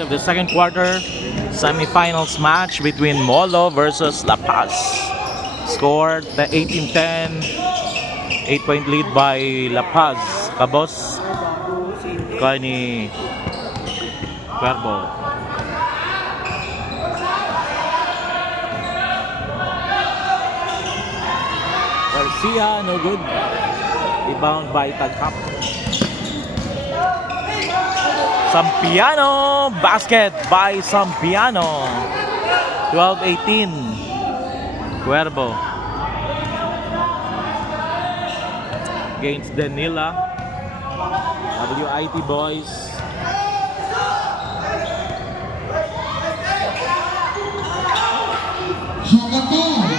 start of the second quarter semifinals match between Molo versus La Paz. Score 18-10, 8-point lead by La Paz. Kabos ni Cuervo. Garcia, no good. Rebound by Taghap. Sampiano, basket by Sampiano. 12-18. Cuervo against Danila. WIT boys.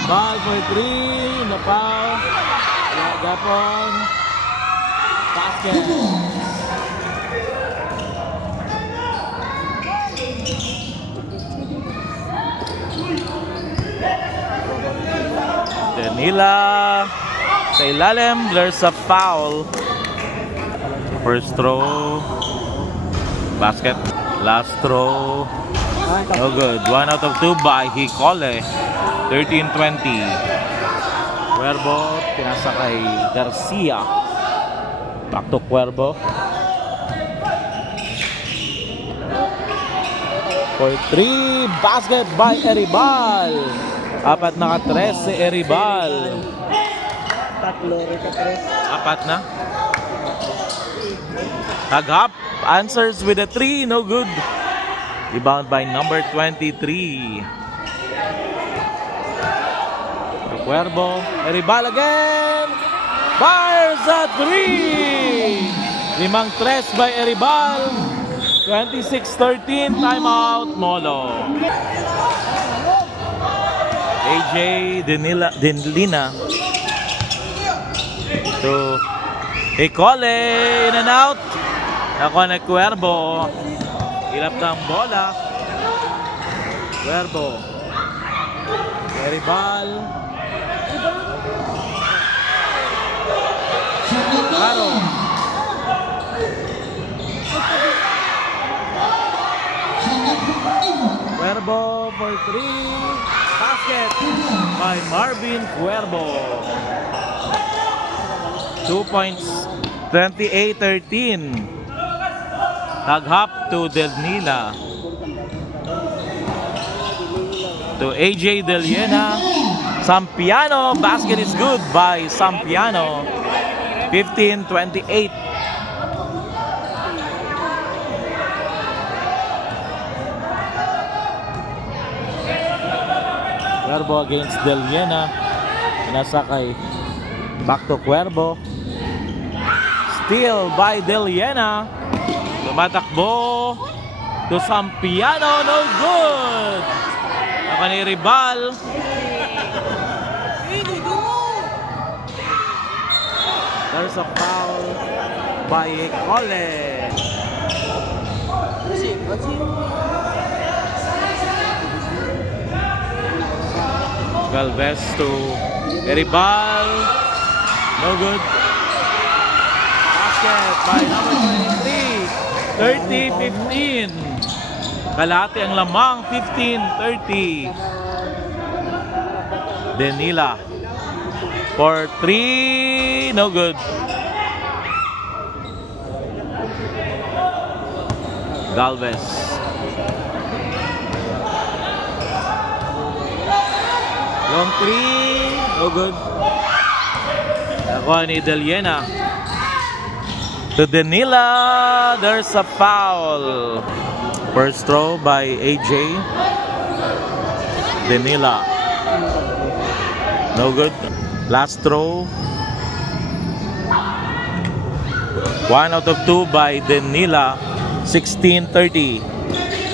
Ball for 3. Napaw. Gapon. Basket. Danila sa ilalim, there's a foul. First throw, basket. Last throw, no good. 1 out of 2 by Hicole. 13-20. Cuervo, pinasa kay Garcia. Back to Cuervo. For 3, basket by Eribal. Apat na ka-tres si Eribal. Apat na. Taghap answers with a 3, no good. Rebound by number 23. Cuervo, Eribal again. Fires a 3. 5-3 by Eribal. 26-13, timeout, Molo. AJ Denlina to Hicole, in and out. Ako na Cuervo. Hilap ng bola. Cuervo. Eribal. Claro. Cuervo for 3. Basket by Marvin Cuervo. 2 points. 28-13. Taghap to Danila. To AJ Deliena. Sampiano. Basket is good by Sampiano. 15-28. Cuervo against Deliena. Pinasa kay back to Cuervo. Steal by Deliena. Tumatakbo to Sampiano. No good. Ako ni Eribal. There's a foul by Hicole. Galvez to Eribal. No good. Basket by number 23. 30-15. Kalahati ang lamang. 15-30. Danila for 3. No good. Galvez. Long 3. No good. Ako ni Deliena. To Danila. There's a foul. First throw by AJ. Danila. No good. Last throw. 1 out of 2 by Danila. 16-30.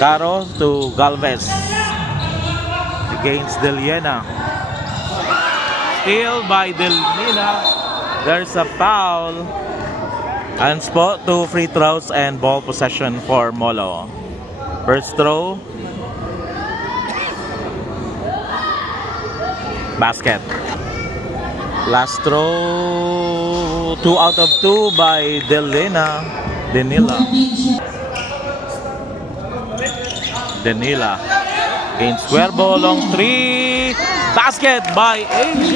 Caro to Galvez. Against Deliena. Steal by Danila. There's a foul. And spot 2 free throws and ball possession for Molo. First throw. Basket. Last throw. 2 out of 2 by Danila. Danila against Cuervo, long 3. Basket by AJ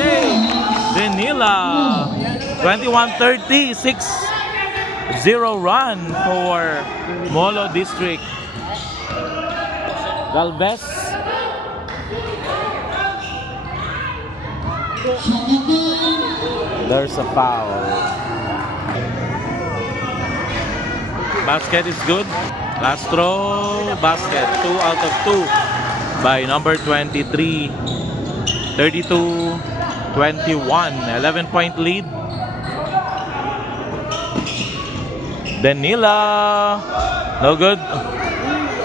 Danila. 21-30, 6-0 run for Molo District. Galvez. There's a foul. Basket is good. Last throw, basket. 2 out of 2 by number 23. 32-21. 11-point lead. Danila. No good.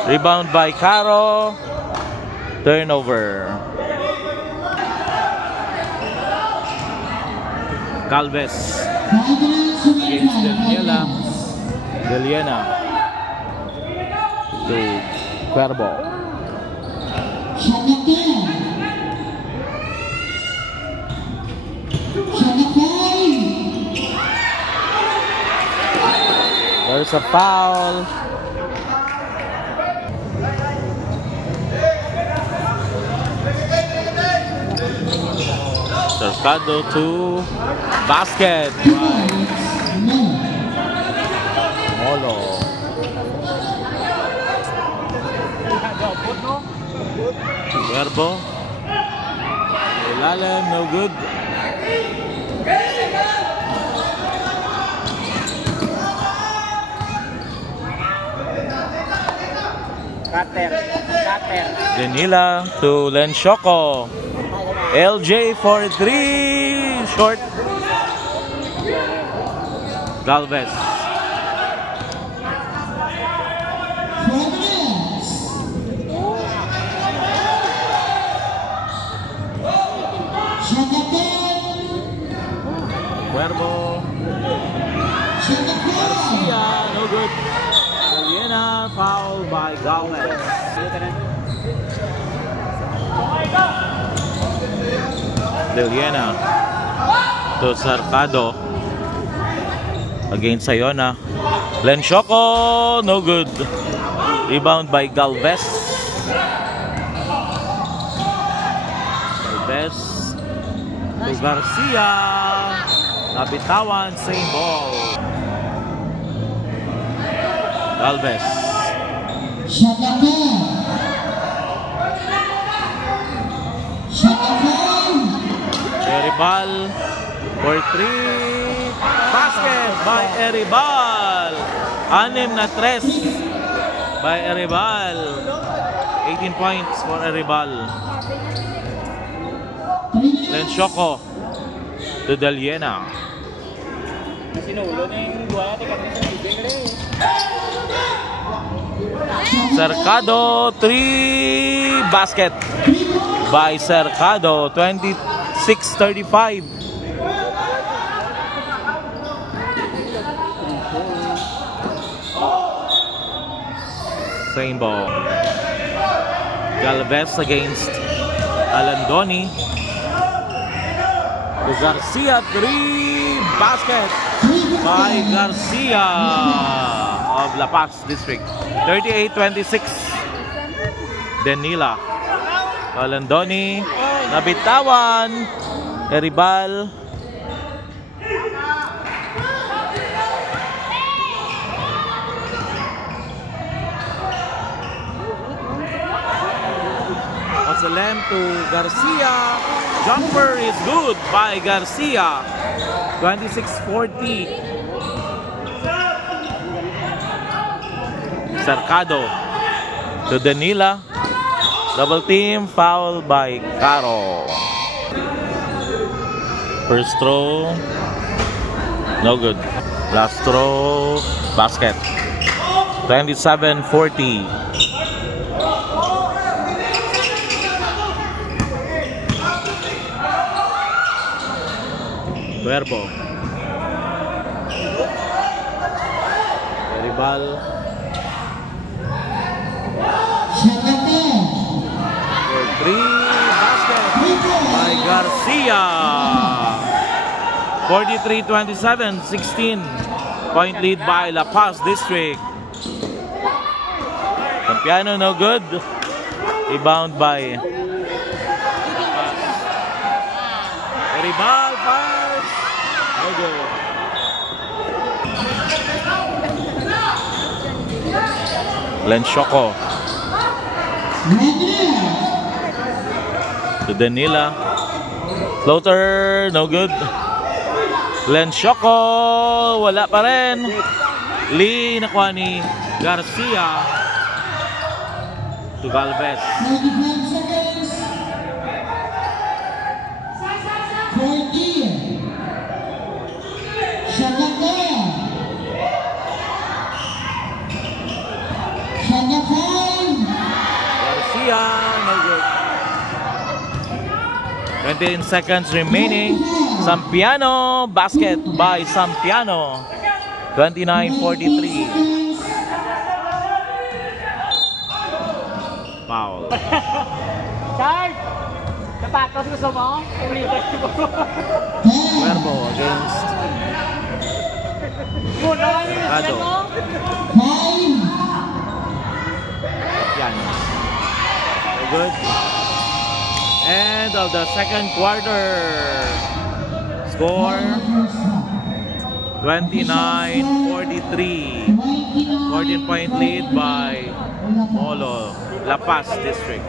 Rebound by Caro. Turnover. Galvez against Deliena to Cuervo. There's a foul. Cercado to basket by Molo. Cuervo. Ilalim, no good. Danila to Lenshoko. LJ for 3. Short. Galvez. Cuervo. Garcia, no good. Deliena, foul by Galvez. Deliena to Cercado against Sayona. Lenshoko, no good. Rebound by Galvez. Galvez to Garcia. Nabitawan, same ball. Galvez. Eribal for 3. Basket by Eribal. 6-3 by Eribal. 18 points for Eribal. Lenshoko to Deliena. Cercado 3. Basket by Cercado. 26-35. Same ball. Galvez against Alandoni. Garcia 3. Basket by Garcia of La Paz District. 38-26. Danila. Alandoni. Nabitawan. Eribal. Salem to Garcia. Jumper is good by Garcia. 26-40. Cercado to Danila. Double team, foul by Caro. First throw, no good. Last throw, basket. 27-40. Cuervo. Eribal. For 3. Basket by Garcia. 43-27. 16 point lead by La Paz District. Piano no good. Rebound by Rebound first. No good. Lenshoko to Danila. Floater, no good. Lenshoko, wala pa rin. Lee, nakuha ni Garcia to Galvez. 17 seconds remaining. Sampiano, basket by Sampiano. 29-43. Foul. Charge! Sapatos gusto mo? Cuervo against Rado. Yan. Very good. End of the second quarter. Score 29-43. 14-point lead by Molo, La Paz District.